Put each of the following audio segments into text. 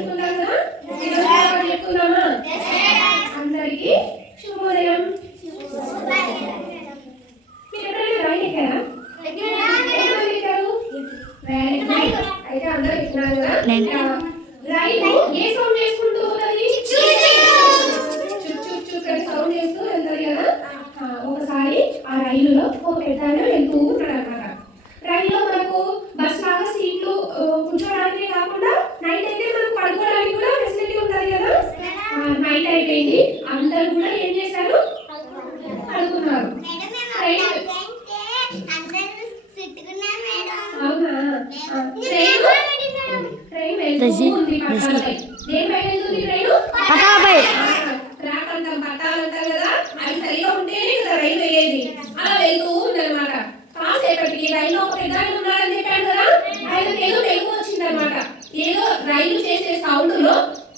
చెప్పుకుందాం కదా? చెప్పుకుందామా? అందరికీ శుభోదయం. మీరు ఎప్పుడైనా రైలు ఎక్కారా? అయితే అందరూ ఎక్కినారు కదా? రైలు ఏ సౌండ్ చేసుకుంటూ పోతుంది? సౌండ్ చేస్తూ వెళ్తుంది కదా? ఒకసారి ఆ రైలులో ఒక పెద్ద వెళ్తూ ఉంటాడు అనమాట. రైల్లో మనకు బస్ లాగా సీట్లు కూర్చోడానికి కాకుండా నైట్ అయితే మనకు పడుకోవడానికి కూడా ఫెసిలిటీ ఉంటుంది కదా? నైట్ అయిపోయింది, అందరూ కూడా ఏం చేశారు? పడుకున్నారు. అవునా? ట్రైన్ వెళ్తూ ఉంది పట్టాలపై. దేనిపై వెళ్తుంది ట్రైన్? ట్రాక్ అంటాం, పట్టాలు అంటారు కదా, అవి సరిగా ఉంటేనే కదా రైలు వెళ్ళేది. అలా వెళ్తూ ఉందన్నమాట. కాసేపటికి రైల్లో ఒక పెద్ద ఉన్నాడని చెప్పాను కదా, ఆయనకు ఏదో మెరుగు వచ్చిందనమాట. ఏదో రైలు చేసే సౌండ్ లో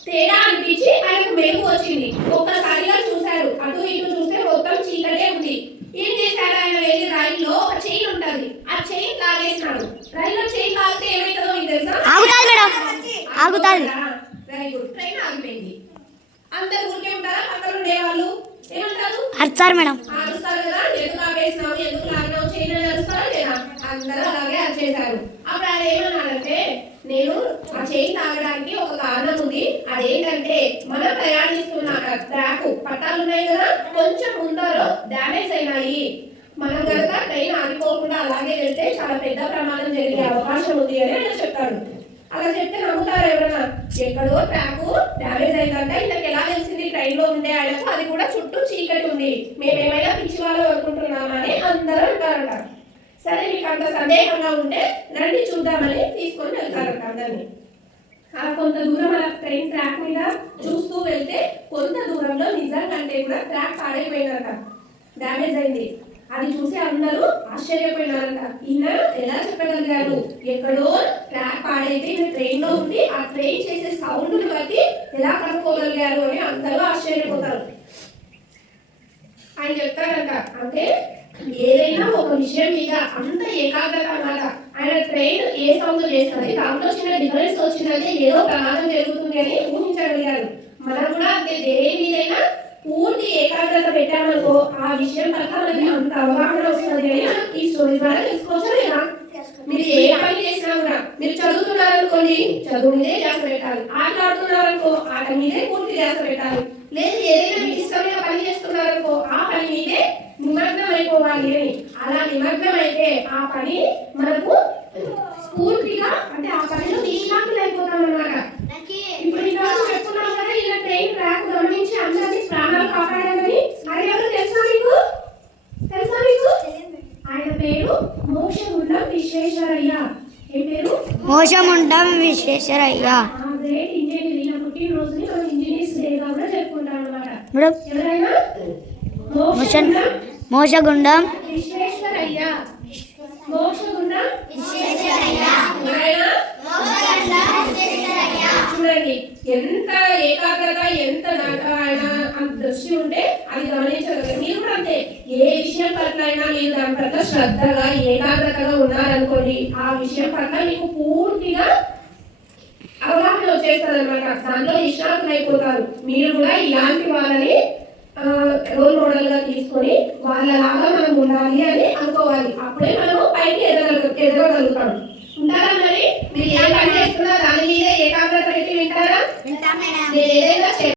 తేడా అనిపించి ఆయనకు మెరుగు వచ్చింది. ఒక్కసారిగా చూశారు, అటు ఇటు చూస్తే మొత్తం చీకటే ఉంది. ఏం చేశాడు ఆయన? వెళ్ళి రైల్లో ఒక చైన్ ఉంటుంది, ఆ చైన్ లాగేసినాడు. రైల్లో చైన్ లాగితే ఏమైతుందో మీకు తెలుసా? Very good. ట్రైన్ ఆగిపోయింది. అందరు ఊరికే ఉంటారా? పక్కన ఉండే వాళ్ళు ఏమంటారు? అరుస్తారు మేడం. అరుస్తారు కదా, ఎందుకు ఆపేసినావు, ఎందుకు లాగినావు చైన్ అని అరుస్తారా లేదా? అందరూ అలాగే అరిచేశారు. అప్పుడు ఆయన ఏమన్నాడంటే, నేను ఆ చైన్ తాగడానికి ఒక కారణం ఉంది. అదేంటంటే మనం ప్రయాణిస్తున్న ట్రాక్ పట్టాలు ఉన్నాయి కదా, కొంచెం ముందరో డ్యామేజ్ అయినాయి. మనం కనుక ట్రైన్ ఆగిపోకుండా అలాగే వెళ్తే చాలా పెద్ద ప్రమాదం జరిగే అవకాశం ఉంది అని ఆయన చెప్తాడు. అలా చెప్తే నమ్ముతారు ఎవరన్నా? ఎక్కడో ట్రాక్ డ్యామేజ్ అయిందంటే ఇంతకు ఎలా తెలిసింది ట్రైన్ లో ఉండే ఆయనకు? అది కూడా చుట్టూ చీకటి ఉంది, మేమేమైనా పిచ్చి వాళ్ళు అనుకుంటున్నామా అని అందరూ అంటారంట. సరే, మీకు అంత సందేహంగా ఉంటే రండి చూద్దామని తీసుకొని వెళ్తారంట అందరినీ. అలా కొంత దూరం అలా ట్రైన్ ట్రాక్ మీద చూస్తూ వెళ్తే కొంత దూరంలో నిజంకంటే కూడా ట్రాక్ పాడైపోయిందంట, డ్యామేజ్ అయింది. అది చూసి అందరూ ఆశ్చర్యపోయినారంట. ఈయన ఎలా చెప్పగలిగారు? ఎక్కడో ట్రాక్ పాడైతే ఈయన ట్రైన్ లో ఉండి ఆ ట్రైన్ చేసే సౌండ్ బట్టి ఎలా కనుక్కోగలిగారు అని అందరూ ఆశ్చర్యపోతారు. ఆయన చెప్తారంట, అంటే ఏదైనా ఒక విషయం మీద అంత ఏకాగ్రత అన్నమాట. ఆయన ట్రైన్ ఏ సౌండ్ చేస్తుంది, దాంట్లో చిన్న డిఫరెన్స్ వచ్చిందంటే ఏదో ప్రమాదం జరుగుతుంది అని ఊహించగలిగారు. మనం కూడా అంతే, దేని మీదైనా పూర్తి ఏకాగ్రత పెట్టామనుకో ఆ విషయం పట్ల మనకి అంత అవగాహన వస్తుంది అని ఈ స్టోరీ ద్వారా తెలుసుకోవచ్చు లేదా? మీరు ఏ పని చేసినా కూడా, మీరు చదువుతున్నారనుకోండి, చదువు మీదే ధ్యాస పెట్టాలి. ఆట ఆడుతున్నారనుకో ఆట మీదే పూర్తి ధ్యాస పెట్టాలి. లేదు ఏదైనా మీకు ఇష్టమైన పని చేస్తున్నారనుకో ఆ పని మీదే నిమగ్నం అయిపోవాలి అని. అలా నిమగ్నం అయితే ఆ పని మనకు పూర్తిగా, అంటే ఆ పనిలో నిష్ణాతులు అయిపోతాం అన్నమాట. ఇప్పుడు ఇంకా చెప్పుకున్నాం కదా, ఇలా ట్రైన్ ట్రాక్ గమనించి అందరినీ ప్రాణాలు కాపాడాలని. అది ఎవరు తెలుసా మీకు? తెలుసా మీకు? ఆయన పేరు మోక్షగుండం విశ్వేశ్వరయ్య. ఏం పేరు? మోక్షగుండం విశ్వేశ్వరయ్య. Great engineer. ఈయన పుట్టినరోజుని మనం ఇంజనీర్స్ డేగా కూడా జరుపుకుంటాం అన్నమాట. ఎవరైనా? మోక్షగుండం విశ్వేశ్వరయ్య. మోక్షగుండం విశ్వేశ్వరయ్య. చూడండి ఎంత ఏకాగ్రత, ఎంత ఆయన దృష్టి ఉంటే అది గమనించగలరు. మీరు కూడా అంతే, ఏ విషయం పట్ల అయినా మీరు దాని పట్ల శ్రద్ధగా ఏకాగ్రతగా ఉన్నారనుకోండి, ఆ విషయం పట్ల మీకు పూర్తిగా అవగాహన వచ్చేస్తుంది అనమాట. దాంట్లో నిష్ణాతులు అయిపోతారు. మీరు కూడా ఇలాంటి వాళ్ళని రోల్ మోడల్ గా తీసుకొని వాళ్ళలాగా మనం ఉండాలి అని అనుకోవాలి. అప్పుడే మనము పైకి ఎదగగలుగుతాం. ఉంటారా? మరి మీరు ఏ పని చేస్తున్నా దాని మీద ఏకాగ్రత పెట్టి వింటారా? ఏదైనా